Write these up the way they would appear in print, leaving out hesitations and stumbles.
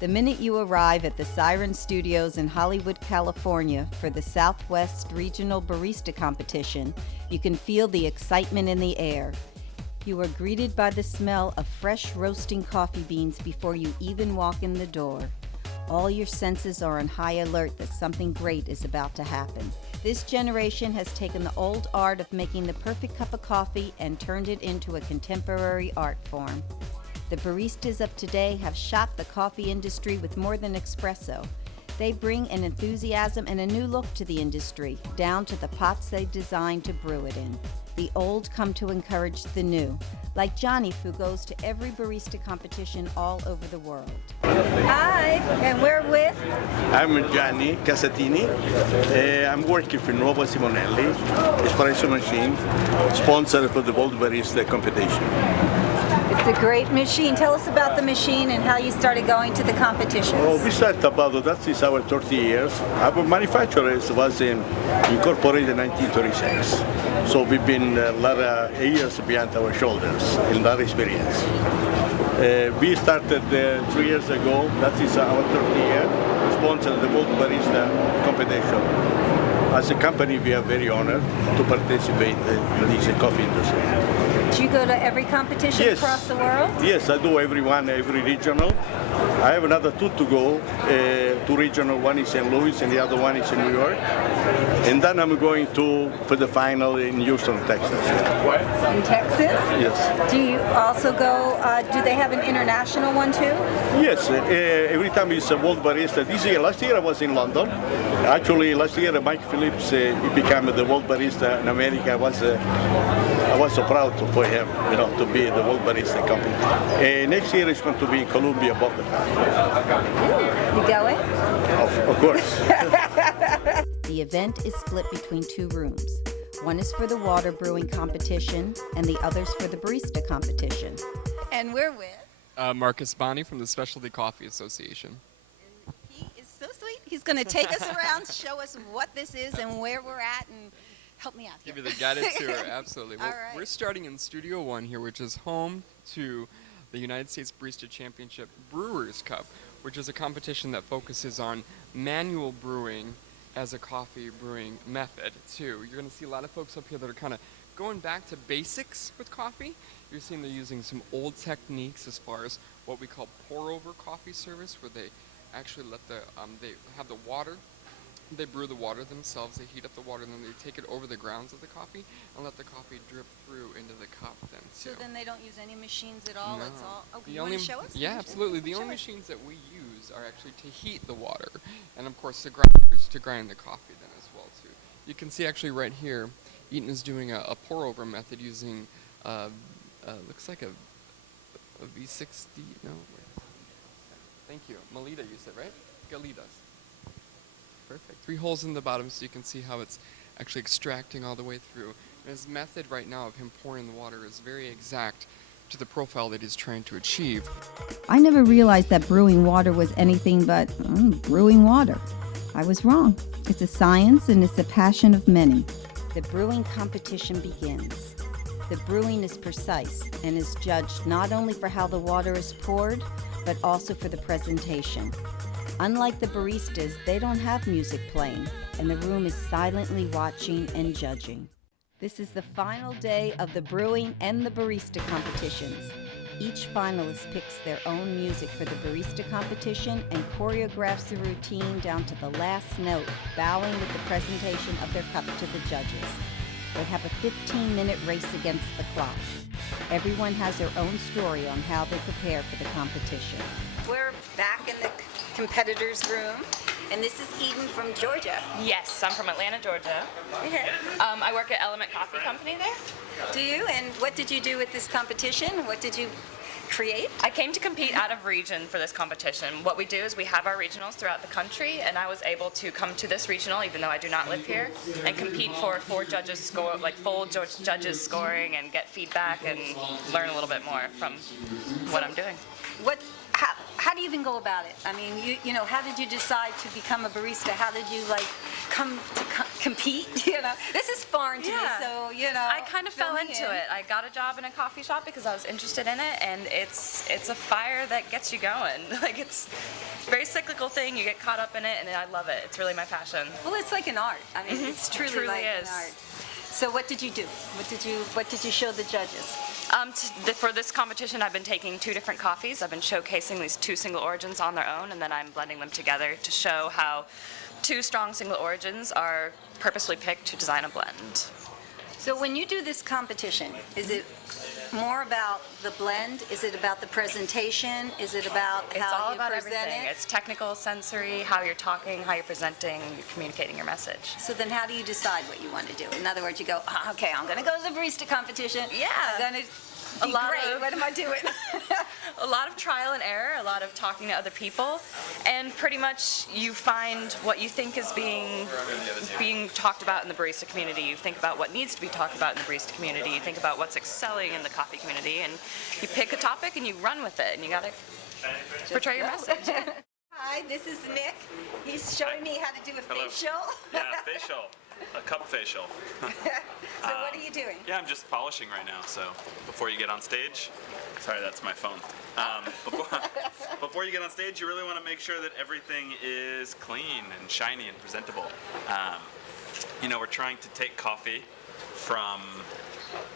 The minute you arrive at the Siren Studios in Hollywood, California for the Southwest Regional Barista Competition, you can feel the excitement in the air. You are greeted by the smell of fresh roasting coffee beans before you even walk in the door. All your senses are on high alert that something great is about to happen. This generation has taken the old art of making the perfect cup of coffee and turned it into a contemporary art form. The baristas of today have shot the coffee industry with more than espresso. They bring an enthusiasm and a new look to the industry, down to the pots they designed to brew it in. The old come to encourage the new, like Johnny, who goes to every barista competition all over the world. Hi, and we're with? I'm Gianni Casatini. I'm working for Nuovo Simonelli, espresso machine, sponsor for the World Barista competition. It's a great machine. Tell us about the machine and how you started going to the competitions. Oh, we started about, that is our 30 years. Our manufacturer was incorporated in 1936. So we've been a lot of years behind our shoulders in that experience. We started 3 years ago, that is our 30th year, sponsored the World Barista competition. As a company, we are very honored to participate in this coffee industry. Do you go to every competition across the world? Yes, I do every regional. I have another two to go, two regional, one in St. Louis and the other one is in New York. And then I'm going for the final in Houston, Texas. In Texas? Yes. Do you also go, do they have an international one too? Yes, every time it's a World Barista. Last year I was in London. Actually, last year Mike Phillips he became the World Barista in America. I was so proud for him, to be the World Barista company. Next year it's going to be Colombia, Bogota. You going? Of course. The event is split between two rooms. One is for the water brewing competition, and the other's for the barista competition. And we're with? Marcus Bonney from the Specialty Coffee Association. And he is so sweet. He's going to take us around, show us what this is and where we're at, and help me out here. Give you the guided tour, absolutely. Well, All right. We're starting in Studio 1 here, which is home to the United States Barista Championship Brewers Cup, which is a competition that focuses on manual brewing as a coffee brewing method, too. You're going to see a lot of folks up here that are kind of going back to basics with coffee. You're seeing they're using some old techniques as far as what we call pour-over coffee service, where they actually let they have the water. They brew the water themselves, they heat up the water, and then they take it over the grounds of the coffee and let the coffee drip through into the cup then, too. So then they don't use any machines at all? No. It's all, okay, you want to show us? Yeah, absolutely. The only Show us. machines that we use are actually to heat the water, and of course the grinders to grind the coffee then as well, too. You can see actually right here, Eaton is doing a pour-over method using, looks like a V60, no, wait. Thank you. Melita, you said, right? Galitas. Perfect. 3 holes in the bottom so you can see how it's actually extracting all the way through. And his method right now of him pouring the water is very exact to the profile that he's trying to achieve. I never realized that brewing water was anything but brewing water. I was wrong. It's a science and it's a passion of many. The brewing competition begins. The brewing is precise and is judged not only for how the water is poured, but also for the presentation. Unlike the baristas, they don't have music playing, and the room is silently watching and judging. This is the final day of the brewing and the barista competitions. Each finalist picks their own music for the barista competition and choreographs the routine down to the last note, bowing with the presentation of their cup to the judges. They have a 15-minute race against the clock. Everyone has their own story on how they prepare for the competition. We're back in the competitors' room, and this is Eden from Georgia. Yes, I'm from Atlanta, Georgia. I work at Element Coffee Company there. Do you? And what did you do with this competition? What did you create? I came to compete out of region for this competition. What we do is we have our regionals throughout the country, and I was able to come to this regional, even though I do not live here, and compete for 4 judges score, like full judges scoring, and get feedback and learn a little bit more from what I'm doing. How do you even go about it? I mean, you know, how did you decide to become a barista? How did you like come to compete? You know, this is foreign to me, so you know. I kind of fell into it. I got a job in a coffee shop because I was interested in it, and it's a fire that gets you going. Like it's a very cyclical thing. You get caught up in it, and I love it. It's really my passion. Well, it's like an art. I mean, it's truly like is. an art. So what did you do? What did you show the judges? For this competition, I've been taking 2 different coffees. I've been showcasing these 2 single origins on their own, and then I'm blending them together to show how 2 strong single origins are purposely picked to design a blend. So when you do this competition, is it more about the blend? Is it about the presentation? Is it about It's how all you about present everything. it? It's technical, sensory, how you're talking, how you're presenting, you're communicating your message. So then how do you decide what you want to do? In other words, you go, okay, I'm going to go to the barista competition. Yeah. I'm going to be great. What am I doing? A lot of trial and error, a lot of talking to other people, and pretty much you find what you think is being talked about in the barista community. You think about what needs to be talked about in the barista community. You think about what's excelling in the coffee community, and you pick a topic and you run with it, and you got to portray your message. Hi, this is Nick. He's showing me how to do a facial. Yeah, facial. A cup facial. So what are you doing? Yeah, I'm just polishing right now. So before you get on stage, sorry, that's my phone. Before you get on stage, you really want to make sure that everything is clean and shiny and presentable. You know, we're trying to take coffee from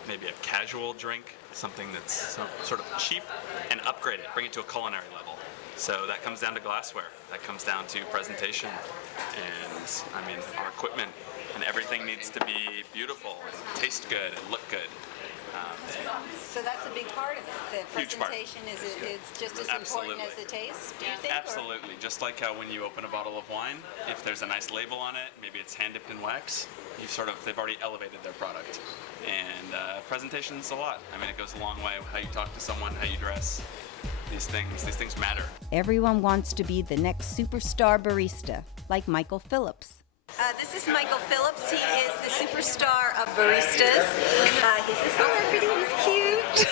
maybe a casual drink, something that's sort of cheap, and upgrade it, bring it to a culinary level. So that comes down to glassware, that comes down to presentation, and I mean our equipment, and everything needs to be beautiful and taste good and look good. So that's a big part of it. The Huge part. presentation is just as Absolutely. important as the taste, do you think? Absolutely, just like how when you open a bottle of wine, if there's a nice label on it, maybe it's hand dipped in wax, they've already elevated their product. And presentation's a lot. I mean, it goes a long way. How you talk to someone, how you dress. These things matter. Everyone wants to be the next superstar barista, like Michael Phillips. This is Michael Phillips. He is the superstar of baristas. He's so pretty. He's cute.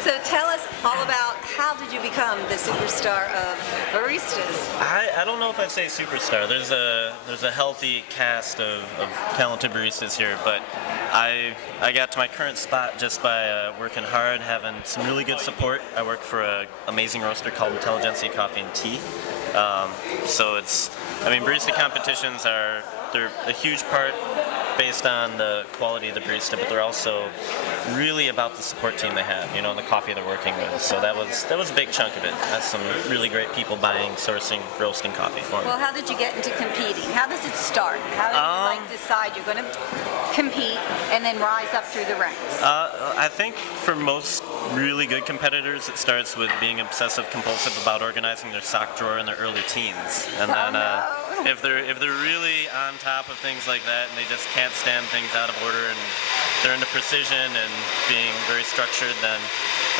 So tell us all about how did you become the superstar of baristas? I don't know if I'd say superstar. There's a healthy cast of talented baristas here, but I got to my current spot just by working hard, having some really good support. I work for an amazing roaster called Intelligentsia Coffee and Tea. Barista competitions they're a huge part based on the quality of the barista, but they're also really about the support team they have, you know, and the coffee they're working with. So that was a big chunk of it. That's some really great people buying, sourcing, roasting coffee for me. Well, how did you get into competing? How does it start? How do you decide you're going to compete and then rise up through the ranks? I think for most really good competitors, it starts with being obsessive compulsive about organizing their sock drawer in their early teens, and then if they're really on top of things like that and they just can't stand things out of order and they're into precision and being very structured, then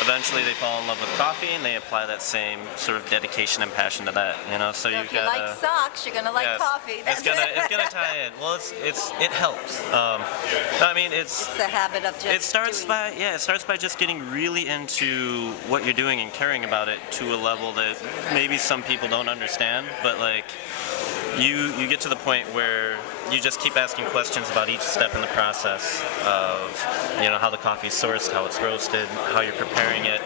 eventually they fall in love with coffee and they apply that same sort of dedication and passion to that. You know, so if you like socks, you're gonna like coffee. It's gonna tie in. Well, it helps. It's the habit of just. It starts by just getting really into what you're doing and caring about it to a level that maybe some people don't understand, but like. You get to the point where you just keep asking questions about each step in the process of, you know, how the coffee's sourced, how it's roasted, how you're preparing it,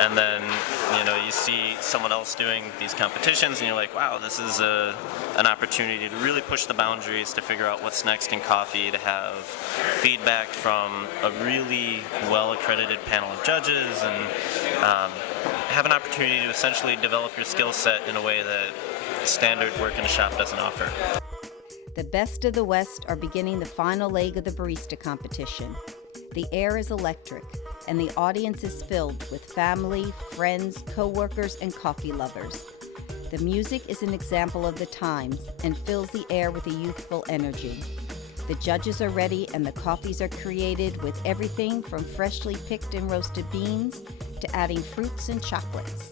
and then, you know, you see someone else doing these competitions and you're like, wow, this is an opportunity to really push the boundaries, to figure out what's next in coffee, to have feedback from a really well-accredited panel of judges, and have an opportunity to essentially develop your skill set in a way that standard work in a shop doesn't offer. The best of the West are beginning the final leg of the barista competition. The air is electric, and the audience is filled with family, friends, co-workers, and coffee lovers. The music is an example of the times and fills the air with a youthful energy. The judges are ready, and the coffees are created with everything from freshly picked and roasted beans to adding fruits and chocolates.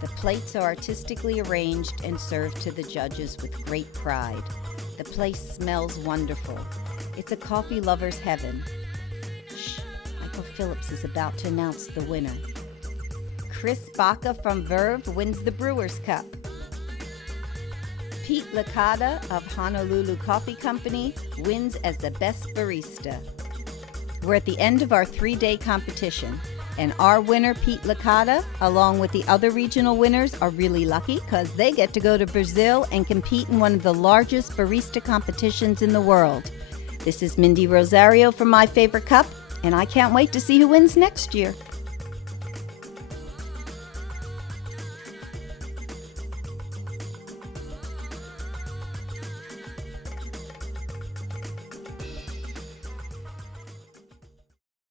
The plates are artistically arranged and served to the judges with great pride. The place smells wonderful. It's a coffee lover's heaven. Shh, Michael Phillips is about to announce the winner. Chris Baca from Verve wins the Brewers Cup. Pete Licata of Honolulu Coffee Company wins as the best barista. We're at the end of our 3-day competition, and our winner, Pete Licata, along with the other regional winners, are really lucky because they get to go to Brazil and compete in one of the largest barista competitions in the world. This is Mindy Rosario from My Favorite Cup, and I can't wait to see who wins next year.